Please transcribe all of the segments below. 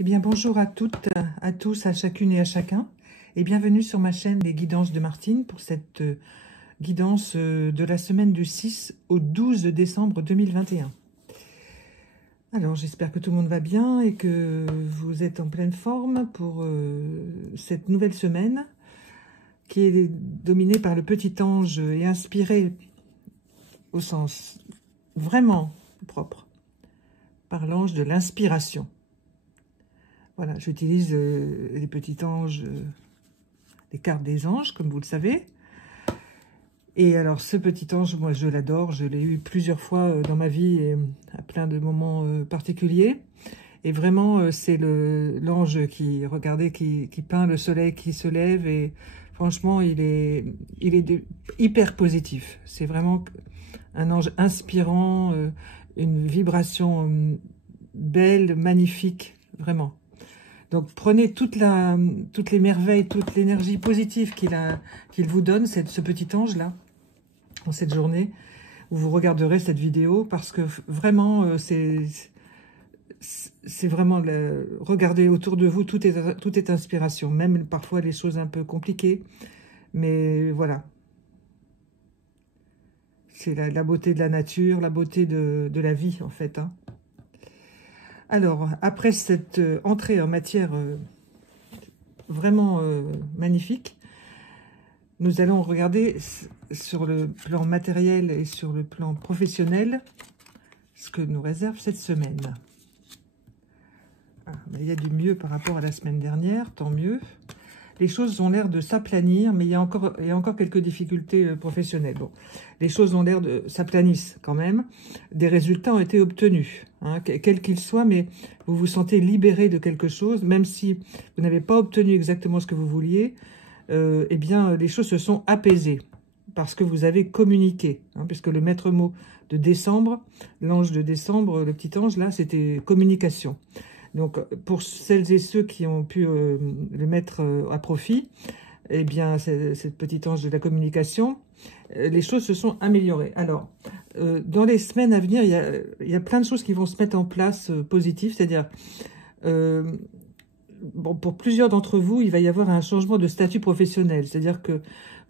Eh bien, bonjour à toutes, à tous, à chacune et à chacun, et bienvenue sur ma chaîne Les Guidances de Martine pour cette guidance de la semaine du 6 au 12 décembre 2021. Alors, j'espère que tout le monde va bien et que vous êtes en pleine forme pour cette nouvelle semaine qui est dominée par le petit ange et inspirée au sens vraiment propre par l'ange de l'inspiration. Voilà, j'utilise les petits anges, les cartes des anges, comme vous le savez. Et alors, ce petit ange, moi, je l'adore. Je l'ai eu plusieurs fois dans ma vie et à plein de moments particuliers. Et vraiment, c'est l'ange qui, regardez, qui peint le soleil qui se lève. Et franchement, il est hyper positif. C'est vraiment un ange inspirant, une vibration belle, magnifique, vraiment. Donc, prenez toutes les merveilles, toute l'énergie positive qu'il vous donne, ce petit ange-là, en cette journée, où vous regarderez cette vidéo, parce que vraiment, c'est vraiment... regardez autour de vous, tout est inspiration, même parfois les choses un peu compliquées, mais voilà. C'est la beauté de la nature, la beauté de la vie, en fait, hein. Alors, après cette entrée en matière vraiment magnifique, nous allons regarder sur le plan matériel et sur le plan professionnel ce que nous réserve cette semaine. Ah, il y a du mieux par rapport à la semaine dernière, tant mieux. Les choses ont l'air de s'aplanir, mais il y a encore quelques difficultés professionnelles. Bon, les choses ont l'air de s'aplanissent quand même. Des résultats ont été obtenus, hein, quels qu'ils soient, mais vous vous sentez libéré de quelque chose, même si vous n'avez pas obtenu exactement ce que vous vouliez. Eh bien, les choses se sont apaisées parce que vous avez communiqué, hein, puisque le maître mot de décembre, l'ange de décembre, le petit ange, là, c'était communication. Donc, pour celles et ceux qui ont pu le mettre à profit, eh bien, cette petite ange de la communication, les choses se sont améliorées. Alors, dans les semaines à venir, il y a plein de choses qui vont se mettre en place positives, c'est-à-dire, bon, pour plusieurs d'entre vous, il va y avoir un changement de statut professionnel, c'est-à-dire que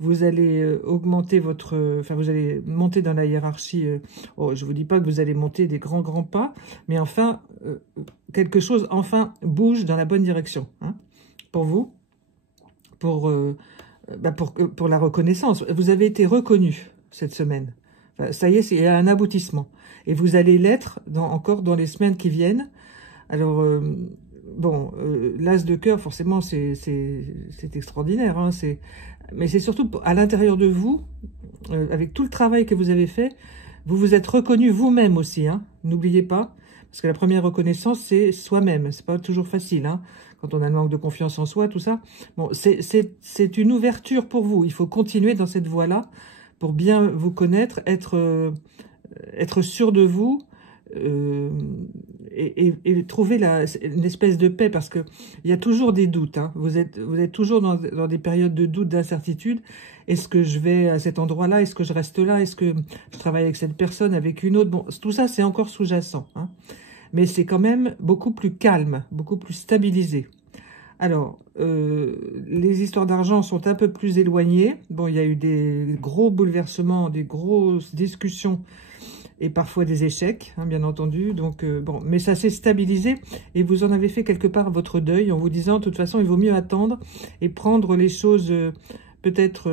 vous allez augmenter enfin, vous allez monter dans la hiérarchie. Oh, je vous dis pas que vous allez monter des grands pas, mais enfin, quelque chose, enfin, bouge dans la bonne direction, hein, pour vous, pour la reconnaissance. Vous avez été reconnu cette semaine. Enfin, ça y est, il y a un aboutissement. Et vous allez l'être encore dans les semaines qui viennent. Alors, bon, l'as de cœur, forcément, c'est extraordinaire, hein, mais c'est surtout à l'intérieur de vous, avec tout le travail que vous avez fait, vous vous êtes reconnu vous-même aussi, hein, n'oubliez pas, parce que la première reconnaissance, c'est soi-même, c'est pas toujours facile, hein, quand on a le manque de confiance en soi, tout ça. Bon, c'est une ouverture pour vous, il faut continuer dans cette voie-là, pour bien vous connaître, être sûr de vous, et trouver une espèce de paix, parce que il y a toujours des doutes, hein. Vous êtes toujours dans des périodes de doute, d'incertitude. Est-ce que je vais à cet endroit-là? Est-ce que je reste là? Est-ce que je travaille avec cette personne, avec une autre? Bon, tout ça, c'est encore sous-jacent, hein. Mais c'est quand même beaucoup plus calme, beaucoup plus stabilisé. Alors, les histoires d'argent sont un peu plus éloignées. Bon, il y a eu des gros bouleversements, des grosses discussions et parfois des échecs, hein, bien entendu. Donc, bon, mais ça s'est stabilisé et vous en avez fait quelque part votre deuil en vous disant, de toute façon, il vaut mieux attendre et prendre les choses peut-être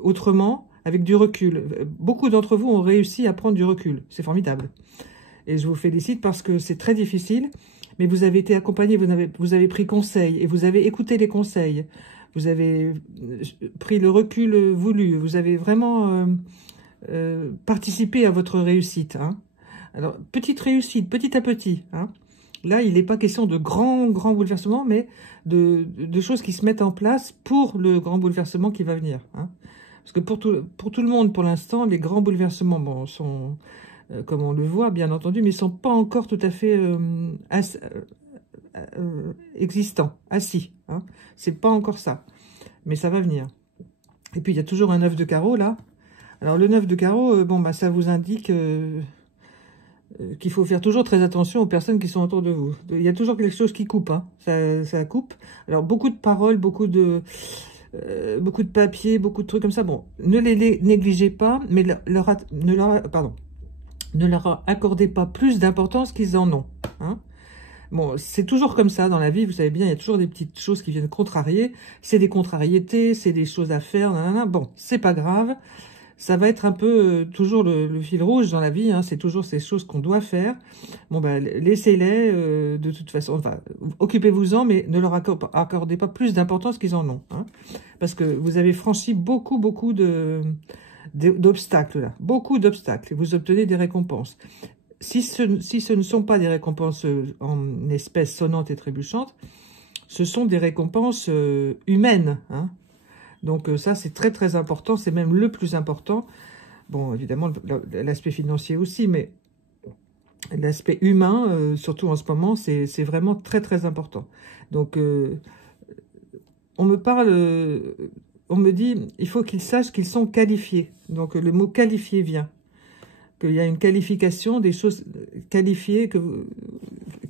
autrement, avec du recul. Beaucoup d'entre vous ont réussi à prendre du recul. C'est formidable. Et je vous félicite parce que c'est très difficile, mais vous avez été accompagné, vous avez pris conseil et vous avez écouté les conseils. Vous avez pris le recul voulu. Vous avez vraiment... participer à votre réussite, hein. Alors, petite réussite, petit à petit, hein. Là, il n'est pas question de grands bouleversements, mais de choses qui se mettent en place pour le grand bouleversement qui va venir, hein. Parce que pour tout le monde, pour l'instant, les grands bouleversements, bon, sont, comme on le voit, bien entendu, mais ils ne sont pas encore tout à fait existants, assis, hein. C'est pas encore ça, mais ça va venir. Et puis, il y a toujours un 9 de carreau, là. Alors, le 9 de carreau, bon, bah, ça vous indique qu'il faut faire toujours très attention aux personnes qui sont autour de vous. Il y a toujours quelque chose qui coupe, hein. Ça coupe. Alors, beaucoup de paroles, beaucoup de papiers, beaucoup de trucs comme ça. Bon, ne les négligez pas, mais ne leur accordez pas plus d'importance qu'ils en ont, hein. Bon, c'est toujours comme ça dans la vie, vous savez bien, il y a toujours des petites choses qui viennent contrarier. C'est des contrariétés, c'est des choses à faire, nanana. Bon, c'est pas grave. Ça va être un peu toujours le fil rouge dans la vie, hein. C'est toujours ces choses qu'on doit faire. Bon, ben, laissez-les de toute façon. Enfin, occupez-vous-en, mais ne leur accordez pas plus d'importance qu'ils en ont, hein. Parce que vous avez franchi beaucoup d'obstacles, là. Beaucoup d'obstacles. Et vous obtenez des récompenses. Si ce ne sont pas des récompenses en espèces sonnantes et trébuchantes, ce sont des récompenses humaines, hein. Donc ça, c'est très très important, c'est même le plus important. Bon, évidemment, l'aspect financier aussi, mais l'aspect humain, surtout en ce moment, c'est vraiment très très important. Donc, on me dit, il faut qu'ils sachent qu'ils sont qualifiés. Donc le mot qualifié vient. Qu'il y a une qualification, des choses qualifiées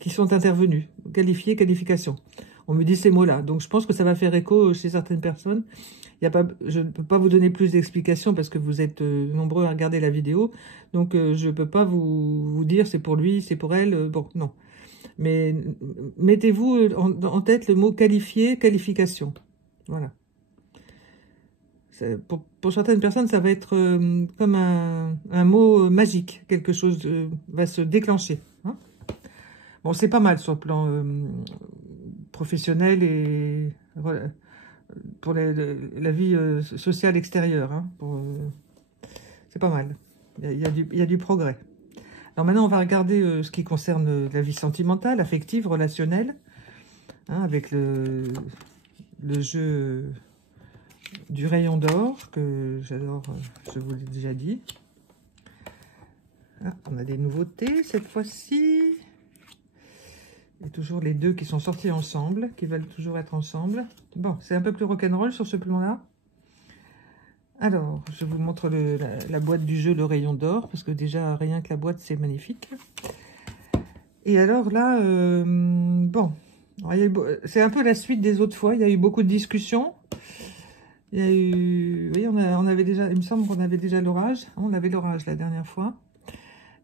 qui sont intervenues. Qualifié, qualification. On me dit ces mots-là. Donc, je pense que ça va faire écho chez certaines personnes. Je ne peux pas vous donner plus d'explications parce que vous êtes nombreux à regarder la vidéo. Donc, je ne peux pas vous dire c'est pour lui, c'est pour elle. Bon, non. Mais mettez-vous en tête le mot qualifié, qualification. Voilà. Pour certaines personnes, ça va être comme un mot magique. Quelque chose va se déclencher, hein. Bon, c'est pas mal sur le plan professionnel et voilà, pour la vie sociale extérieure, hein, c'est pas mal. Il y a du progrès. Alors maintenant, on va regarder ce qui concerne la vie sentimentale, affective, relationnelle, hein, avec le jeu du rayon d'or, que j'adore, je vous l'ai déjà dit. Ah, on a des nouveautés cette fois-ci. Il y a toujours les deux qui sont sortis ensemble, qui veulent toujours être ensemble. Bon, c'est un peu plus rock'n'roll sur ce plan-là. Alors, je vous montre la boîte du jeu, le rayon d'or, parce que déjà, rien que la boîte, c'est magnifique. Et alors là, bon, c'est un peu la suite des autres fois. Il y a eu beaucoup de discussions. Il y a eu, vous voyez, on avait déjà, il me semble qu'on avait déjà l'orage. On avait l'orage la dernière fois.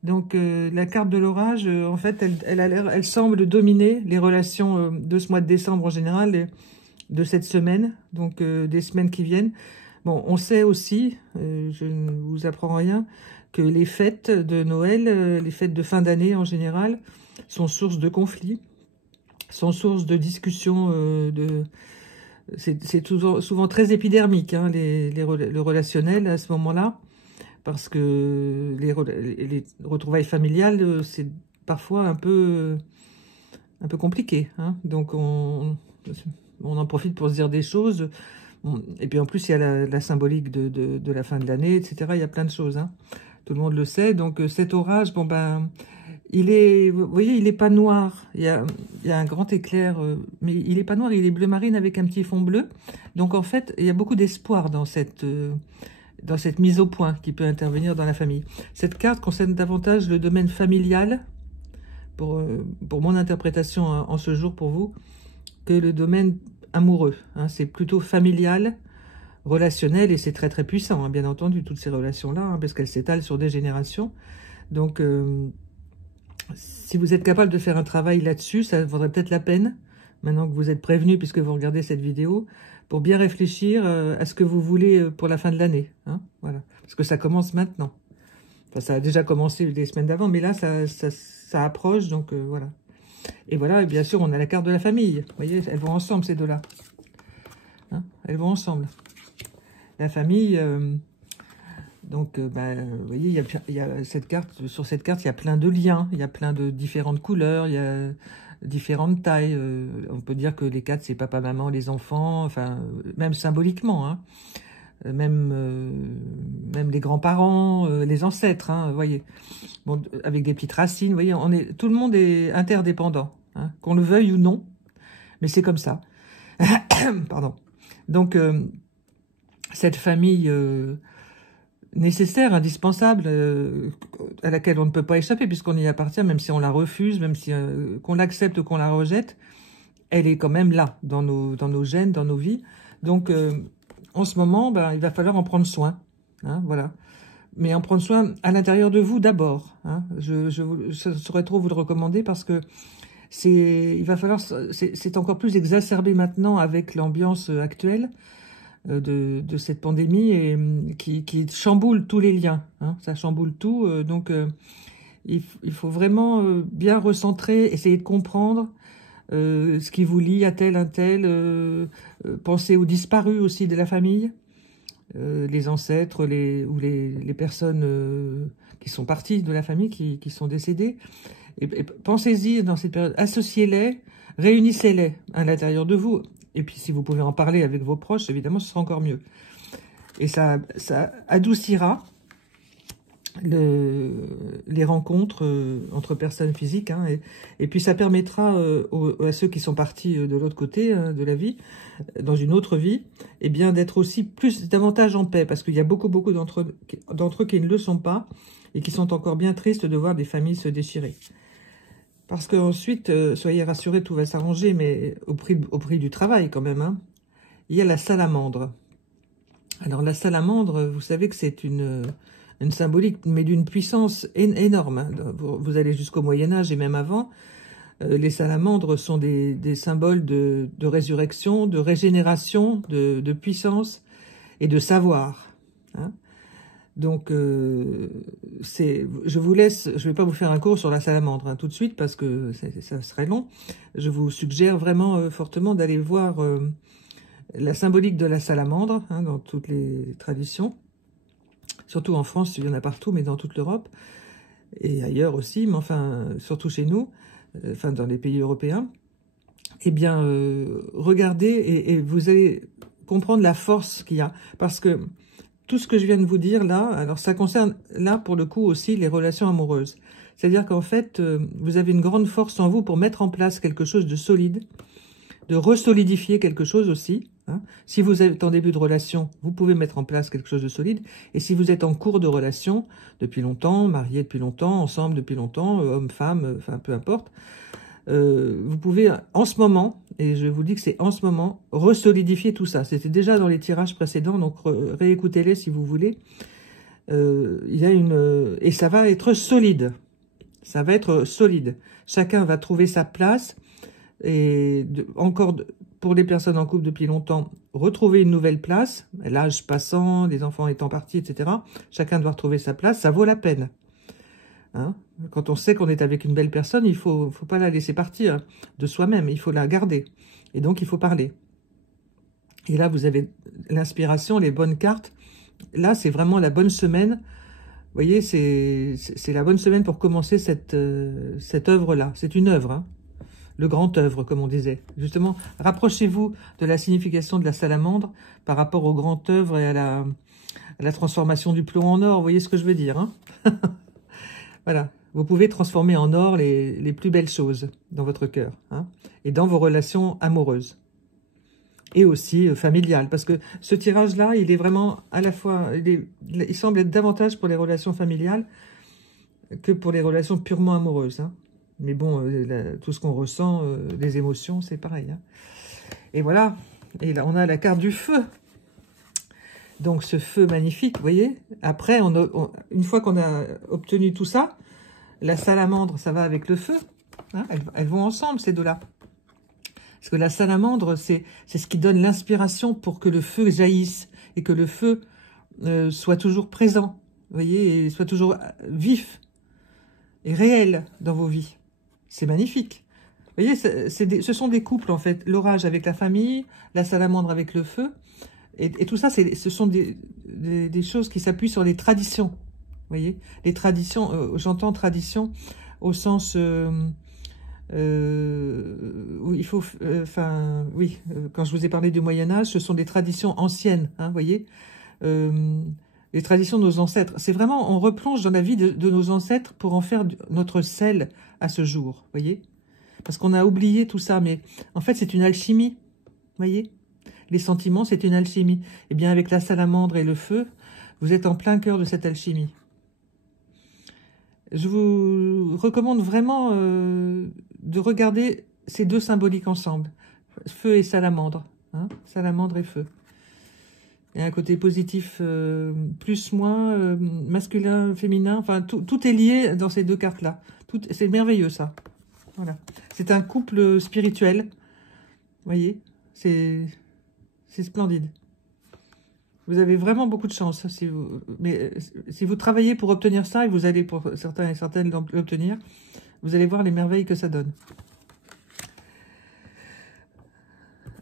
Donc, la carte de l'orage, en fait, elle semble dominer les relations de ce mois de décembre en général, et de cette semaine, donc des semaines qui viennent. Bon, on sait aussi, je ne vous apprends rien, que les fêtes de Noël, les fêtes de fin d'année en général, sont source de conflits, sont source de discussions, c'est souvent très épidermique, hein, le relationnel à ce moment-là, parce que les retrouvailles familiales, c'est parfois un peu compliqué, hein. Donc on en profite pour se dire des choses. Et puis en plus, il y a la symbolique de la fin de l'année, etc. Il y a plein de choses, hein. Tout le monde le sait. Donc cet orage, bon ben, vous voyez, il n'est pas noir. Il y a un grand éclair, mais il n'est pas noir, il est bleu marine avec un petit fond bleu. Donc en fait, il y a beaucoup d'espoir dans cette mise au point qui peut intervenir dans la famille. Cette carte concerne davantage le domaine familial, pour mon interprétation en ce jour pour vous, que le domaine amoureux, hein. C'est plutôt familial, relationnel, et c'est très très puissant, hein, bien entendu, toutes ces relations-là, hein, parce qu'elles s'étalent sur des générations. Donc, si vous êtes capable de faire un travail là-dessus, ça vaudrait peut-être la peine, maintenant que vous êtes prévenu, puisque vous regardez cette vidéo, pour bien réfléchir à ce que vous voulez pour la fin de l'année, hein, voilà. Parce que ça commence maintenant. Enfin, ça a déjà commencé des semaines d'avant, mais là, ça approche, donc voilà. Et voilà, et bien sûr, on a la carte de la famille. Vous voyez, elles vont ensemble, ces deux-là. Hein, elles vont ensemble. La famille, donc, bah, vous voyez, il y a cette carte, sur cette carte, il y a plein de liens, il y a plein de différentes couleurs, il y a différentes tailles. On peut dire que les quatre, c'est papa, maman, les enfants, enfin, même symboliquement, hein. Même les grands-parents, les ancêtres, hein, vous voyez. Bon, avec des petites racines, vous voyez, tout le monde est interdépendant, hein, qu'on le veuille ou non, mais c'est comme ça. Pardon. Donc, cette famille nécessaire, indispensable, à laquelle on ne peut pas échapper puisqu'on y appartient, même si on la refuse, même si qu'on l'accepte ou qu'on la rejette, elle est quand même là, dans nos gènes, dans nos vies. Donc, en ce moment, ben, il va falloir en prendre soin. Hein, voilà. Mais en prendre soin à l'intérieur de vous d'abord. Hein. Je saurais trop vous le recommander parce que c'est encore plus exacerbé maintenant avec l'ambiance actuelle de cette pandémie et qui chamboule tous les liens. Hein. Ça chamboule tout. Donc, il faut vraiment bien recentrer, essayer de comprendre ce qui vous lie à tel, un tel, penser aux disparus aussi de la famille, les ancêtres ou les personnes qui sont parties de la famille, qui sont décédées. Et pensez-y dans cette période, associez-les, réunissez-les à l'intérieur de vous. Et puis si vous pouvez en parler avec vos proches, évidemment, ce sera encore mieux. Et ça adoucira les rencontres entre personnes physiques, hein, et puis ça permettra à ceux qui sont partis de l'autre côté de la vie, dans une autre vie, eh bien d'être aussi davantage en paix, parce qu'il y a beaucoup d'entre eux qui ne le sont pas et qui sont encore bien tristes de voir des familles se déchirer. Parce qu'ensuite, soyez rassurés, tout va s'arranger, mais au prix du travail quand même. Hein. Il y a la salamandre. Alors la salamandre, vous savez que c'est une symbolique, mais d'une puissance énorme. Hein. Vous allez jusqu'au Moyen-Âge et même avant. Les salamandres sont des symboles de résurrection, de régénération, de puissance et de savoir. Hein. Donc, je vous laisse, je ne vais pas vous faire un cours sur la salamandre tout de suite parce que ça serait long. Je vous suggère vraiment fortement d'aller voir la symbolique de la salamandre dans toutes les traditions. Surtout en France, il y en a partout, mais dans toute l'Europe et ailleurs aussi, mais enfin, surtout chez nous, enfin dans les pays européens. Eh bien, regardez et vous allez comprendre la force qu'il y a. Parce que tout ce que je viens de vous dire là, alors ça concerne là pour le coup aussi les relations amoureuses. C'est-à-dire qu'en fait, vous avez une grande force en vous pour mettre en place quelque chose de solide, de resolidifier quelque chose aussi. Hein. Si vous êtes en début de relation, vous pouvez mettre en place quelque chose de solide. Et si vous êtes en cours de relation, depuis longtemps, marié depuis longtemps, ensemble depuis longtemps, homme, femme, enfin peu importe, vous pouvez en ce moment, et je vous dis que c'est en ce moment, resolidifier tout ça. C'était déjà dans les tirages précédents, donc réécoutez-les si vous voulez. Il y a et ça va être solide. Ça va être solide. Chacun va trouver sa place. Et pour les personnes en couple depuis longtemps, retrouver une nouvelle place. L'âge passant, les enfants étant partis, etc. Chacun doit retrouver sa place. Ça vaut la peine. Hein? Quand on sait qu'on est avec une belle personne, il faut pas la laisser partir de soi-même, il faut la garder. Et donc, il faut parler. Et là, vous avez l'inspiration, les bonnes cartes. Là, c'est vraiment la bonne semaine. Vous voyez, c'est la bonne semaine pour commencer cette œuvre-là. C'est une œuvre, hein. Le grand œuvre, comme on disait. Justement, rapprochez-vous de la signification de la salamandre par rapport au grand œuvre et à la transformation du plomb en or. Vous voyez ce que je veux dire, hein? Voilà, vous pouvez transformer en or les plus belles choses dans votre cœur, hein, et dans vos relations amoureuses. Et aussi familiales, parce que ce tirage-là, il est vraiment à la fois, il semble être davantage pour les relations familiales que pour les relations purement amoureuses. Hein. Mais bon, tout ce qu'on ressent, les émotions, c'est pareil. Hein. Et voilà, et là on a la carte du feu. Donc ce feu magnifique, vous voyez. Après, une fois qu'on a obtenu tout ça, la salamandre, ça va avec le feu. Hein, elles vont ensemble, ces deux-là. Parce que la salamandre, c'est ce qui donne l'inspiration pour que le feu jaillisse et que le feu soit toujours présent, vous voyez, et soit toujours vif et réel dans vos vies. C'est magnifique. Vous voyez, ce sont des couples, en fait. L'orage avec la famille, la salamandre avec le feu. Et tout ça, ce sont des choses qui s'appuient sur les traditions. Vous voyez, les traditions, j'entends tradition au sens où il faut, oui, quand je vous ai parlé du Moyen-Âge, ce sont des traditions anciennes, hein, vous voyez, les traditions de nos ancêtres. C'est vraiment, on replonge dans la vie de nos ancêtres pour en faire notre sel à ce jour, vous voyez, parce qu'on a oublié tout ça, mais en fait, c'est une alchimie, vous voyez. Les sentiments, c'est une alchimie. Eh bien, avec la salamandre et le feu, vous êtes en plein cœur de cette alchimie. Je vous recommande vraiment de regarder ces deux symboliques ensemble. Feu et salamandre. Hein, salamandre et feu. Il y a un côté positif, plus, moins, masculin, féminin. Enfin, tout est lié dans ces deux cartes-là. C'est merveilleux, ça. Voilà. C'est un couple spirituel. Vous voyez, c'est splendide. Vous avez vraiment beaucoup de chance. Mais si vous travaillez pour obtenir ça, et vous allez pour certains et certaines l'obtenir, vous allez voir les merveilles que ça donne.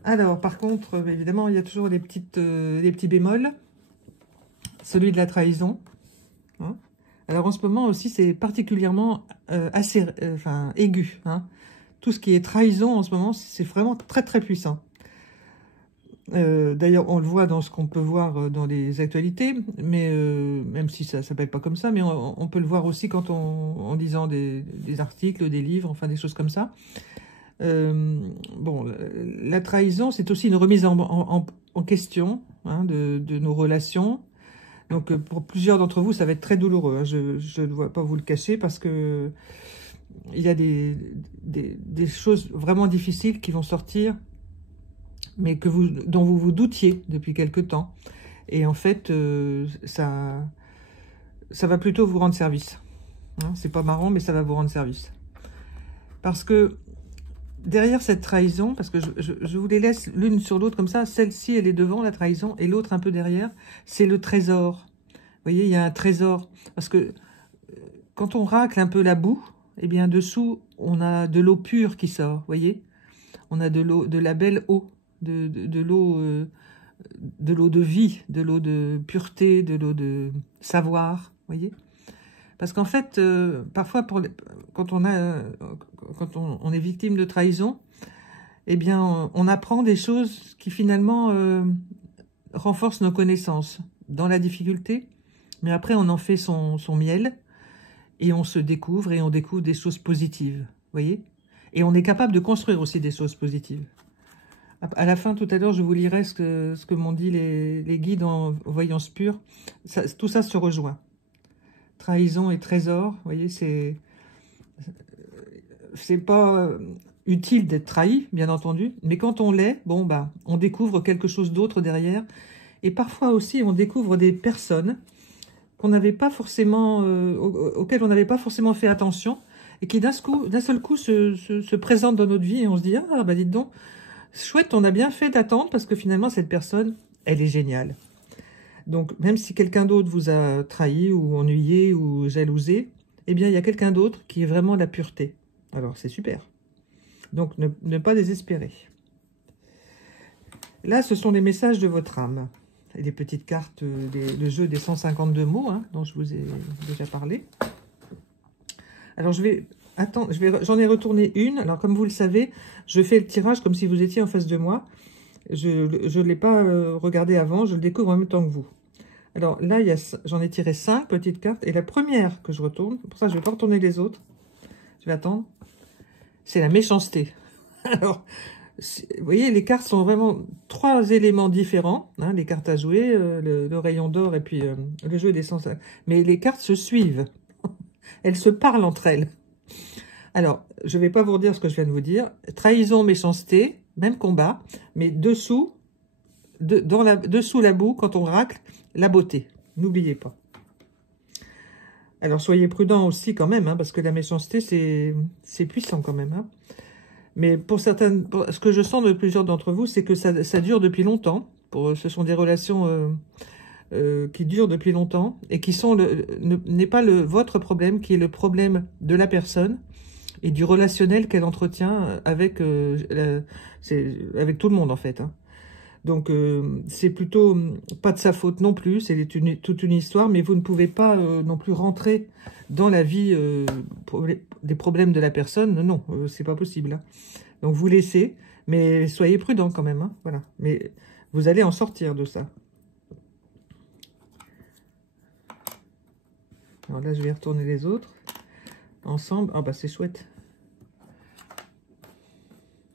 Alors, par contre, évidemment, il y a toujours des petits bémols. Celui de la trahison. Hein. Alors, en ce moment aussi, c'est particulièrement assez aigu. Hein. Tout ce qui est trahison, en ce moment, c'est vraiment très, très puissant. D'ailleurs, on le voit dans ce qu'on peut voir dans les actualités, mais même si ça ne s'appelle pas comme ça, mais on peut le voir aussi quand en lisant des articles, des livres, enfin des choses comme ça. Bon, la trahison, c'est aussi une remise en question hein, de nos relations. Donc, pour plusieurs d'entre vous, ça va être très douloureux. Hein. Je ne dois pas vous le cacher parce que il y a des choses vraiment difficiles qui vont sortir, mais dont vous vous doutiez depuis quelque temps. Et en fait, ça va plutôt vous rendre service. Hein, c'est pas marrant, mais ça va vous rendre service. Parce que derrière cette trahison, parce que je vous les laisse l'une sur l'autre comme ça, celle-ci, elle est devant, la trahison, et l'autre un peu derrière, c'est le trésor. Vous voyez, il y a un trésor. Parce que quand on racle un peu la boue, eh bien, dessous, on a de l'eau pure qui sort, vous voyez. On a de la belle eau, de l'eau de vie, de l'eau de pureté, de l'eau de savoir, vous voyez. Parce qu'en fait, parfois, quand on est victime de trahison, eh bien, on apprend des choses qui finalement renforcent nos connaissances dans la difficulté, mais après, on en fait son miel, et on se découvre, et on découvre des choses positives, vous voyez. Et on est capable de construire aussi des choses positives. À la fin, tout à l'heure, je vous lirai ce que m'ont dit les guides en voyance pure. Tout ça se rejoint. Trahison et trésor, vous voyez, c'est pas utile d'être trahi, bien entendu, mais quand on l'est, bon, bah, on découvre quelque chose d'autre derrière, et parfois aussi, on découvre des personnes qu'on n'avait pas forcément, auxquelles on n'avait pas forcément fait attention, et qui d'un seul coup se présentent dans notre vie, et on se dit, ah, bah, dites donc, chouette, on a bien fait d'attendre, parce que finalement, cette personne, elle est géniale. Donc, même si quelqu'un d'autre vous a trahi, ou ennuyé, ou jalousé, eh bien, il y a quelqu'un d'autre qui est vraiment la pureté. Alors, c'est super. Donc, ne pas désespérer. Là, ce sont des messages de votre âme. Et des petites cartes, le jeu des 152 mots, hein, dont je vous ai déjà parlé. Alors, j'en ai retourné une. Alors, comme vous le savez, je fais le tirage comme si vous étiez en face de moi. Je ne l'ai pas regardé avant, je le découvre en même temps que vous. Alors là, j'en ai tiré 5 petites cartes. Et la première que je retourne, pour ça je ne vais pas retourner les autres, je vais attendre, c'est la méchanceté. Alors, vous voyez, les cartes sont vraiment 3 éléments différents. Hein, les cartes à jouer, le rayon d'or et puis le jeu des sens. Mais les cartes se suivent. Elles se parlent entre elles. Alors, je ne vais pas vous redire ce que je viens de vous dire. Trahison, méchanceté, même combat, mais dessous la boue, quand on racle, la beauté. N'oubliez pas. Alors, soyez prudents aussi quand même, hein, parce que la méchanceté, c'est puissant quand même. Hein. Mais ce que je sens de plusieurs d'entre vous, c'est que ça dure depuis longtemps. Ce sont des relations qui durent depuis longtemps et qui n'est pas votre problème, qui est le problème de la personne et du relationnel qu'elle entretient avec tout le monde en fait. Hein. Donc c'est plutôt pas de sa faute non plus, c'est toute une histoire, mais vous ne pouvez pas non plus rentrer dans la vie des problèmes de la personne, non, c'est pas possible. Hein. Donc vous laissez, mais soyez prudents quand même, hein, voilà. Mais vous allez en sortir de ça. Alors là, je vais retourner les autres ensemble. Ah bah c'est chouette.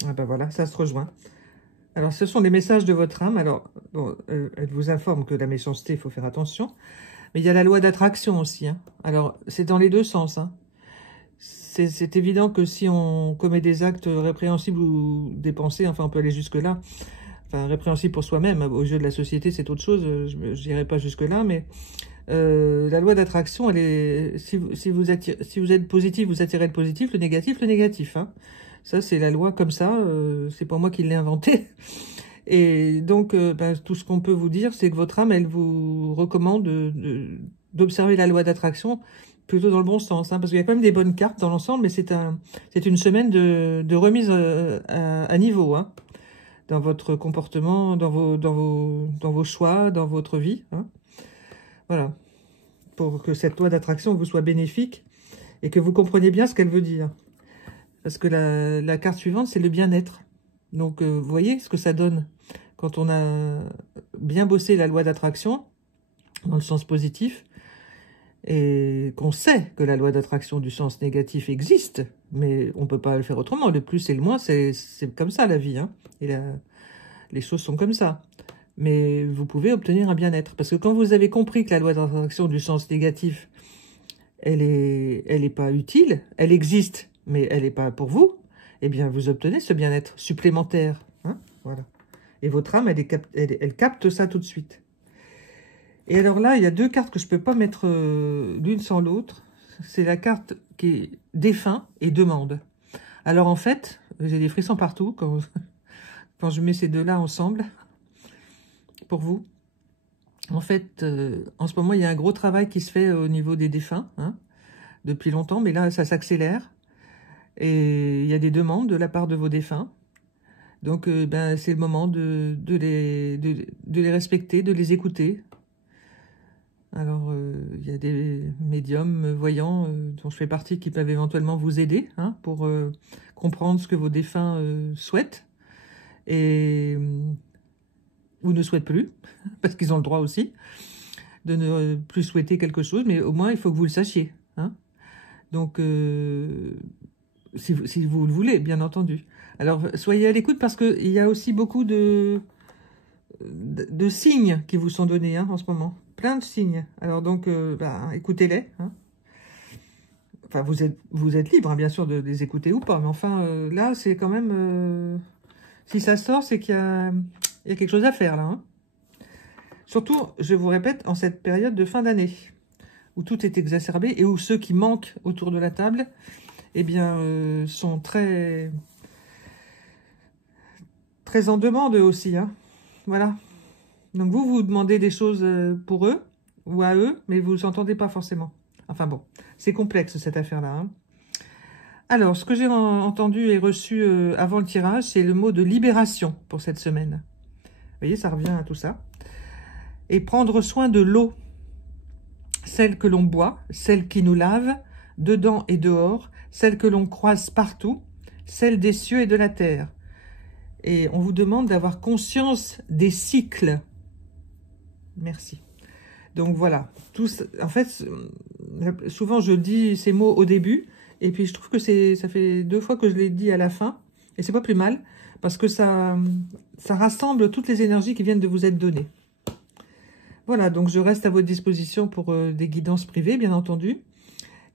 Ah ben voilà, ça se rejoint. Alors, ce sont les messages de votre âme. Alors, bon, elle vous informe que la méchanceté, il faut faire attention. Mais il y a la loi d'attraction aussi, hein. Alors, c'est dans les deux sens, hein. C'est évident que si on commet des actes répréhensibles ou des pensées, enfin, on peut aller jusque-là, enfin, répréhensibles pour soi-même, aux yeux de la société, c'est autre chose, je n'irai pas jusque-là, mais la loi d'attraction, elle est, si vous êtes positif, vous attirez le positif, le négatif, hein. Ça, c'est la loi comme ça, c'est pas moi qui l'ai inventé. Et donc, tout ce qu'on peut vous dire, c'est que votre âme, elle vous recommande d'observer la loi d'attraction plutôt dans le bon sens, hein, parce qu'il y a quand même des bonnes cartes dans l'ensemble, mais c'est une semaine de remise à niveau, hein, dans votre comportement, dans vos choix, dans votre vie, hein. Voilà, pour que cette loi d'attraction vous soit bénéfique et que vous compreniez bien ce qu'elle veut dire. Parce que la carte suivante, c'est le bien-être. Donc, vous voyez ce que ça donne quand on a bien bossé la loi d'attraction, dans le sens positif, et qu'on sait que la loi d'attraction du sens négatif existe, mais on ne peut pas le faire autrement. Le plus et le moins, c'est comme ça la vie, hein. Et les choses sont comme ça. Mais vous pouvez obtenir un bien-être. Parce que quand vous avez compris que la loi d'attraction du sens négatif, elle est pas utile, elle existe, mais elle n'est pas pour vous, eh bien, vous obtenez ce bien-être supplémentaire, hein, voilà. Et votre âme, elle capte ça tout de suite. Et alors là, il y a deux cartes que je ne peux pas mettre l'une sans l'autre. C'est la carte qui est défunt et demande. Alors en fait, j'ai des frissons partout quand je mets ces deux-là ensemble, pour vous. En fait, en ce moment, il y a un gros travail qui se fait au niveau des défunts, hein, depuis longtemps, mais là, ça s'accélère. Et il y a des demandes de la part de vos défunts. Donc, c'est le moment de les respecter, de les écouter. Alors, il y a des médiums voyants dont je fais partie qui peuvent éventuellement vous aider, hein, pour comprendre ce que vos défunts souhaitent et ou ne souhaitent plus, parce qu'ils ont le droit aussi de ne plus souhaiter quelque chose, mais au moins il faut que vous le sachiez, hein. Donc, si vous le voulez, bien entendu. Alors, soyez à l'écoute parce qu'il y a aussi beaucoup de signes qui vous sont donnés, hein, en ce moment. Plein de signes. Alors donc, écoutez-les, hein. Enfin, vous êtes libre, hein, bien sûr, de les écouter ou pas. Mais enfin, là, c'est quand même... si ça sort, c'est qu'il y a quelque chose à faire, là, hein. Surtout, je vous répète, en cette période de fin d'année, où tout est exacerbé et où ceux qui manquent autour de la table, eh bien, sont très en demande aussi, hein. Voilà. Donc vous demandez des choses pour eux ou à eux, mais vous ne entendez pas forcément. Enfin bon, c'est complexe cette affaire-là, hein. Alors, ce que j'ai entendu et reçu avant le tirage, c'est le mot de libération pour cette semaine. Vous voyez, ça revient à tout ça. Et prendre soin de l'eau, celle que l'on boit, celle qui nous lave, dedans et dehors, celle que l'on croise partout, celle des cieux et de la terre. Et on vous demande d'avoir conscience des cycles. Merci. Donc voilà. En fait, souvent je dis ces mots au début, et puis je trouve que ça fait 2 fois que je les dis à la fin, et c'est pas plus mal, parce que ça rassemble toutes les énergies qui viennent de vous être données. Voilà, donc je reste à votre disposition pour des guidances privées, bien entendu,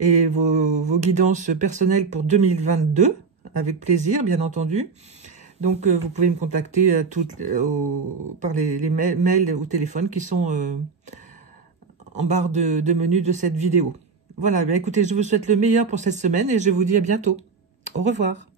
et vos guidances personnelles pour 2022, avec plaisir, bien entendu. Donc, vous pouvez me contacter par les mails ou téléphones qui sont en barre de menu de cette vidéo. Voilà, bien écoutez, je vous souhaite le meilleur pour cette semaine et je vous dis à bientôt. Au revoir.